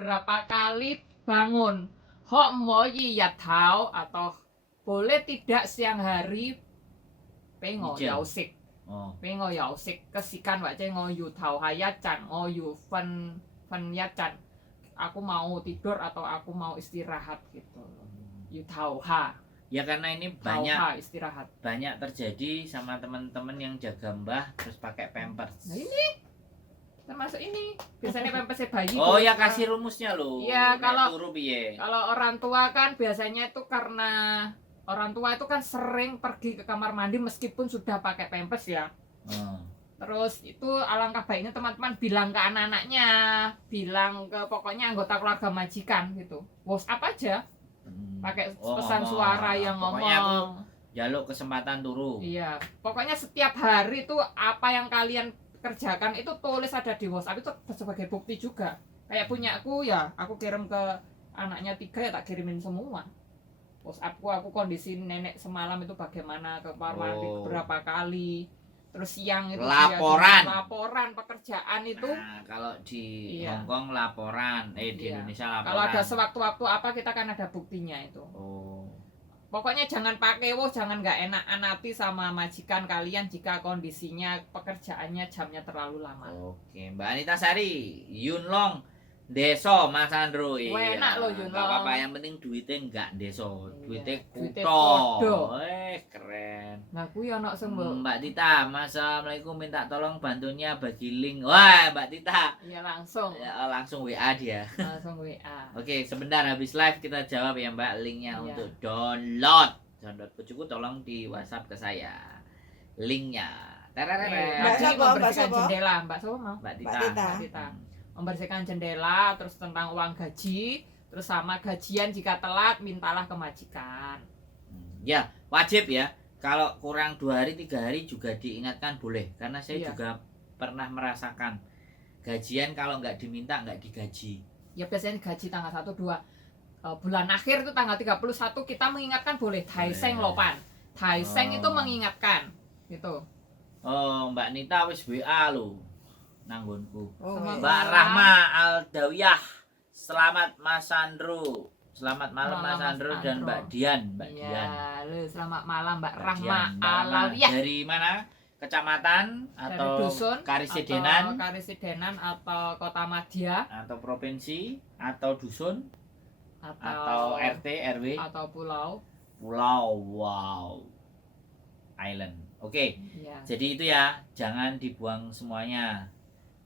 berapa kali bangun. Hok moyi ya tahu atau boleh tidak siang hari pengo Ijil. yausik. Pengo yausik kesikan wae ngoyu tahu hayacan ngoyu fan yacan. Aku mau tidur atau aku mau istirahat gitu. You tahu ha. Ya karena ini Tahu banyak ha istirahat. banyak terjadi sama teman-teman yang jaga mbah terus pakai pampers. Nah ini termasuk ini biasanya pampers bayi. Oh tuh ya sekarang. kasih rumusnya loh. Iya, Nek kalau turu piye? Kalau orang tua kan biasanya itu karena orang tua itu kan sering pergi ke kamar mandi meskipun sudah pakai pampers ya. Terus itu alangkah baiknya teman-teman bilang ke anak-anaknya, bilang ke pokoknya anggota keluarga majikan gitu. WhatsApp aja, pakai pesan ngomong. suara yang Pokoknya aku ngomong. jaluk kesempatan turu. Iya, pokoknya setiap hari itu apa yang kalian kerjakan itu tulis ada di WhatsApp itu sebagai bukti juga. Kayak punyaku ya, aku kirim ke anaknya 3 ya tak kirimin semua. WhatsAppku aku kondisi nenek semalam itu bagaimana ke kamar mandi berapa kali. Terus siang itu laporan pekerjaan itu. Nah, kalau di Hongkong laporan, di Indonesia laporan. Kalau ada sewaktu-waktu apa kita kan ada buktinya itu. Pokoknya jangan pakai jangan nggak enak-anati sama majikan kalian jika kondisinya pekerjaannya jamnya terlalu lama. Oke, Mbak Anita Sari, Yunlong, Deso Mas Andro. Enak loh Yunlong. Gak apa-apa, yang penting duitnya enggak deso, duitnya Duitnya kuto. Keren. Nah, kuwi ana sing Mbak Tita, Assalamualaikum, minta tolong bantunya bagi link. Wah, Mbak Tita. Iya langsung. Ya, langsung WA dia. Langsung WA. Oke, sebentar habis live kita jawab ya Mbak, linknya untuk download Pucuku tolong di WhatsApp ke saya. Linknya. Mbak membersihkan jendela, Mbak Sopo mau? Mbak Tita. Membersihkan jendela, terus tentang uang gaji, terus sama gajian jika telat mintalah ke majikan. Ya, wajib ya. Kalau kurang 2 hari 3 hari juga diingatkan boleh, karena saya juga pernah merasakan gajian kalau nggak diminta nggak digaji. Ya biasanya gaji tanggal 1 2 bulan akhir itu tanggal 31 kita mengingatkan boleh. Taiseng lopan. Taiseng itu mengingatkan gitu. Oh, Mbak Nita wis WA lo nanggonku. Mbak Malam. Rahma Aldawiyah. Selamat Mas Sandro. Selamat malam Mas Sandro dan Mbak Dian. Ya, selamat malam Mbak Mbak Rahma Dian. Aldawiyah. Dari mana? Kecamatan atau dusun, Karisidenan? atau Karisidenan atau Kota Madya atau provinsi atau dusun atau RT RW atau pulau. Wow. Island. Oke. Ya. Jadi itu ya, jangan dibuang semuanya.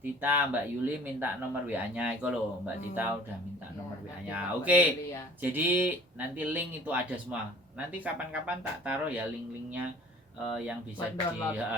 Tita, Mbak Yuli minta nomor WA-nya itu loh. Mbak Tita udah minta nomor WA-nya. Oke. Ya. Jadi nanti link itu ada semua. Nanti kapan-kapan tak taruh ya link-linknya yang bisa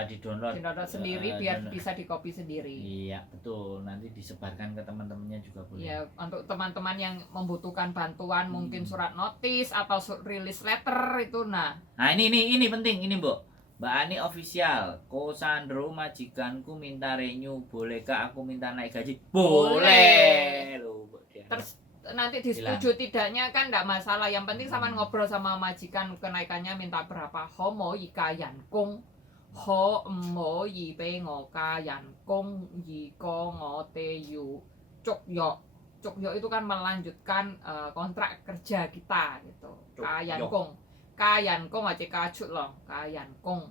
di-download sendiri biar bisa di-copy sendiri. Iya, betul. Nanti disebarkan ke teman-temannya juga boleh. Ya, untuk teman-teman yang membutuhkan bantuan mungkin surat notis atau release letter itu nah. Nah, ini penting ini, Mbok. Mbak Ani official, Ko Sandro majikanku minta renew, bolehkah aku minta naik gaji? Boleh. Loh, terus nanti disetujui tidaknya kan enggak masalah, yang penting sama ngobrol sama majikan kenaikannya minta berapa. Homo ika yankung ho mo yi pe ngoka yankung yi ko ngote yu cukyo itu kan melanjutkan kontrak kerja kita gitu. Kayankung aja kacut loh, kayankung.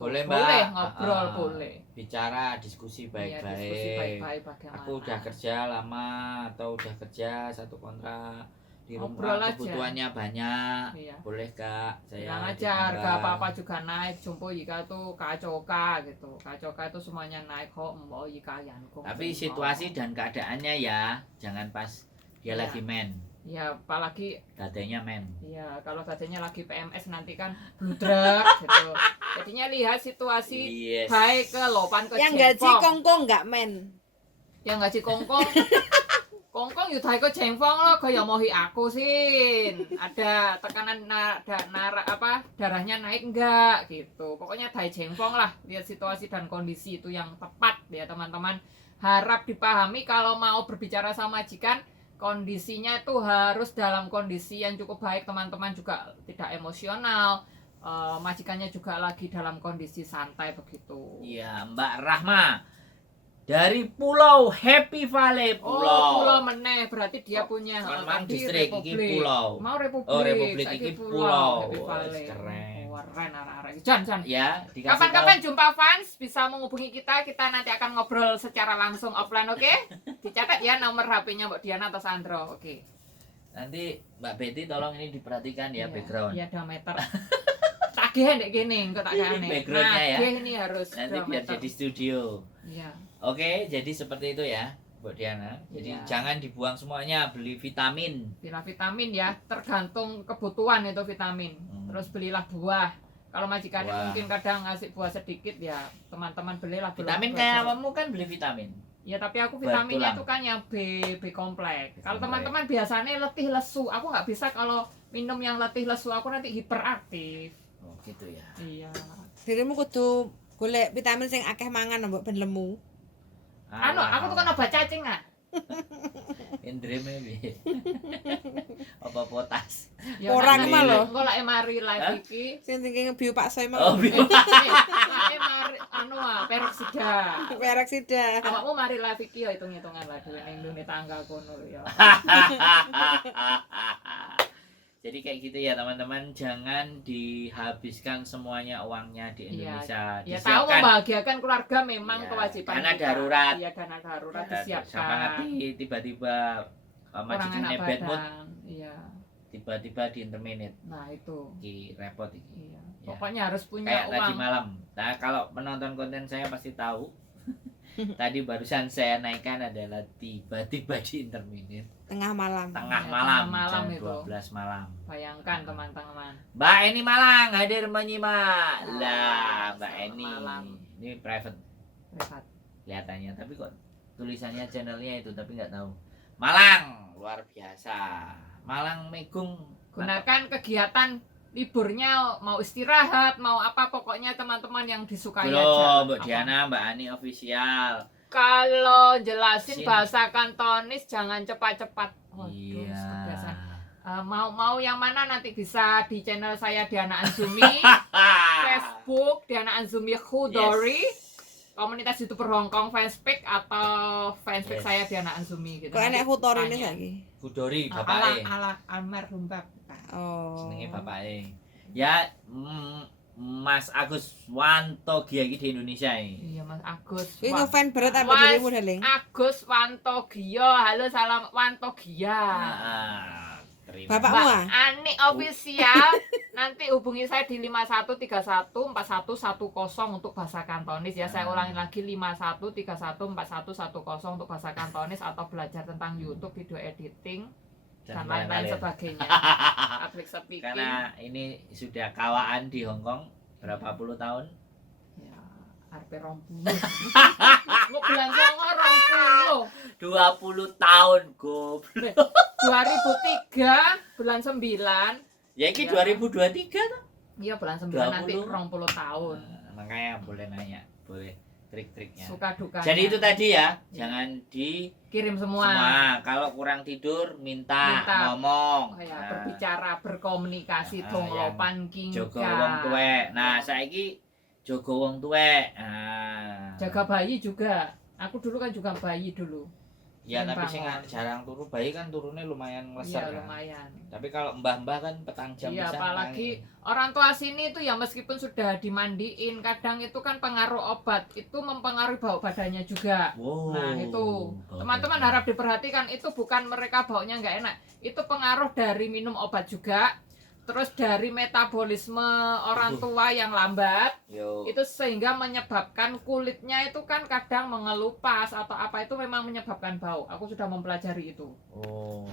Boleh Mbak. Boleh ngobrol, boleh. Bicara, diskusi baik-baik. Ya, diskusi baik-baik bagaimana. Aku udah kerja lama atau udah kerja satu kontrak di ngobrol rumah, aja. Kebutuhannya banyak. Iya. Boleh Kak, saya bilang aja harga apa-apa juga naik. Jumpo jika tuh kacoka gitu. Kacoka itu semuanya naik kok, mbok jika yankung. Tapi situasi dan keadaannya ya, jangan pas dia lagi men. Ya, apalagi dadanya men. Iya, kalau dadanya lagi PMS nanti kan bludrek gitu. Jadinya lihat situasi baik ke lopan ke yang gaji kongkong nggak men. Yang gaji kongkong kongkong yo dae ke jengfong lo kaya mohi aku sih. Ada tekanan darahnya naik enggak gitu. Pokoknya dae jengfong lah. Lihat situasi dan kondisi itu yang tepat ya teman-teman. Harap dipahami kalau mau berbicara sama majikan kondisinya itu harus dalam kondisi yang cukup baik, teman-teman juga tidak emosional, majikannya juga lagi dalam kondisi santai begitu. Iya, Mbak Rahma. dari Pulau Happy Valley. Pulau meneh berarti dia punya Memang tadi distrik iki pulau. Mau Republik. Oh, Republik saiki iki pulau. Happy Wah, Valley. keren. Keren arek-arek. Jan. Ya, dikasih Kapan-kapan jumpa fans bisa menghubungi kita nanti akan ngobrol secara langsung offline, oke? Dicatat ya nomor HP-nya Mbak Diana atau Sandro, oke. Nanti Mbak Betty tolong ini diperhatikan ya, background. Iya, diameter. Tak geh ndek kene, engko tak gane. Backgroundnya ya. Geh ini harus Nanti biar diameter. jadi studio. Iya. Oke, jadi seperti itu ya, Mbak Diana. Jadi Iya. jangan dibuang semuanya, beli vitamin. Bila vitamin ya, tergantung kebutuhan itu vitamin. Terus belilah buah. Kalau majikannya Buah. mungkin kadang ngasih buah sedikit ya, teman-teman belilah buah. Vitamin buah kayak jeruk. kamu kan beli vitamin. Ya tapi aku Buat vitaminnya tulang. itu kan yang B kompleks. Kalau kompleks. teman-teman biasanya letih lesu, aku nggak bisa kalau minum yang letih lesu, aku nanti hiperaktif. Oh, gitu ya. Iya. Dirimu kudu golek vitamin sing akeh mangan mbok ben lemu. Anu, aku tuh kan obat cacing ah. Indre maybe. Apa potas? Ya, Orang nanti mah lho. engko lek mari live iki. Sing tinggi ngebiu Pak Soy Oh, mau. Mari anu peroksida. Peroksida. Awakmu mari live iki ya hitung-hitungan lah dhewe ning ndune tangga kono ya. Jadi kayak gitu ya teman-teman, jangan dihabiskan semuanya uangnya di Indonesia. Ya tahu membahagiakan keluarga memang Iya, kewajiban dana kita. darurat. Iya, dana darurat Siapa disiapkan. ngerti tiba-tiba Kurang majikannya enak bad mood, badan. Iya. tiba-tiba di interminate. Nah, itu. Iki repot iki. Iya. Ya. Pokoknya harus punya Kayak tadi uang. malam. Nah, kalau menonton konten saya pasti tahu. Tadi barusan saya naikkan adalah tiba-tiba di interminate Tengah malam. tengah Ya, malam, tengah malam jam itu. 12 malam. Bayangkan teman-teman. Mbak Eni Malang hadir menyimak. Lah, Mbak selamat Eni. malam. Ini private Rehat. kelihatannya, tapi kok tulisannya channelnya itu tapi nggak tahu. Malang, luar biasa. Malang Megung. Gunakan kegiatan liburnya mau istirahat, mau apa pokoknya teman-teman yang disukai aja. Belum, Mbak Apa? Diana, Mbak Ani official. Kalau jelasin Sin. bahasa Kantonis jangan cepat-cepat. Waduh, Iya. kebiasaan. Mau yang mana nanti bisa di channel saya Diana Anzumi, Facebook Diana Anzumi Khudori, komunitas YouTuber Hongkong fanspage atau fanspage Yes. saya Diana Anzumi gitu. Kok enek hutor ini Tanya. saiki? Kudori ala bapake. ala almarhum bapak. Oh. Jenenge bapake. Ya, Mas Agus Wantogia iki di Indonesia ini. Iya Mas Agus. Kuwi Wah, ngefan berat apa Mas dirimu Daling? Agus Wantogio. Halo salam Wantogio. Terima. Bapakmu Mbak ah? Ani official nanti hubungi saya di 51314110 untuk bahasa Kantonis ya. Saya ulangi lagi 51314110 untuk bahasa Kantonis atau belajar tentang YouTube, video editing dan lain-lain sebagainya. Public speaking. Karena ini sudah kawaan di Hong Kong berapa puluh tahun? Ya, arep 20. Mau bulan songo 20. 20 tahun, goblok. 2003 bulan 9. Ya ini Ya. 2023 tuh. Iya bulan 9 nanti 20. 20 tahun. Makanya boleh nanya, boleh trik-triknya. Suka dukanya. Jadi itu tadi ya, Iya. jangan di Kirim semua. Kalau kurang tidur minta, Minta. ngomong. Oh ya, Nah, berbicara, berkomunikasi, Nah, donglopan jogo kingka. wong tuwek. Nah, saiki jogo wong tuwek. Nah. Jaga bayi juga. Aku dulu kan juga bayi dulu. Ya Sering tapi sing bangun. jarang turu, bayi kan turunnya lumayan ngeser Iya kan. lumayan. Tapi kalau mbah-mbah kan petang jam Iya pisan apalagi tangi. orang tua sini itu ya meskipun sudah dimandiin, kadang itu kan pengaruh obat itu mempengaruhi bau badannya juga. Wow, Nah itu bau teman-teman badan. harap diperhatikan, itu bukan mereka baunya nggak enak, itu pengaruh dari minum obat juga, terus dari metabolisme orang tua yang lambat, Yo. itu sehingga menyebabkan kulitnya itu kan kadang mengelupas atau apa, itu memang menyebabkan bau. Aku sudah mempelajari itu. Oh.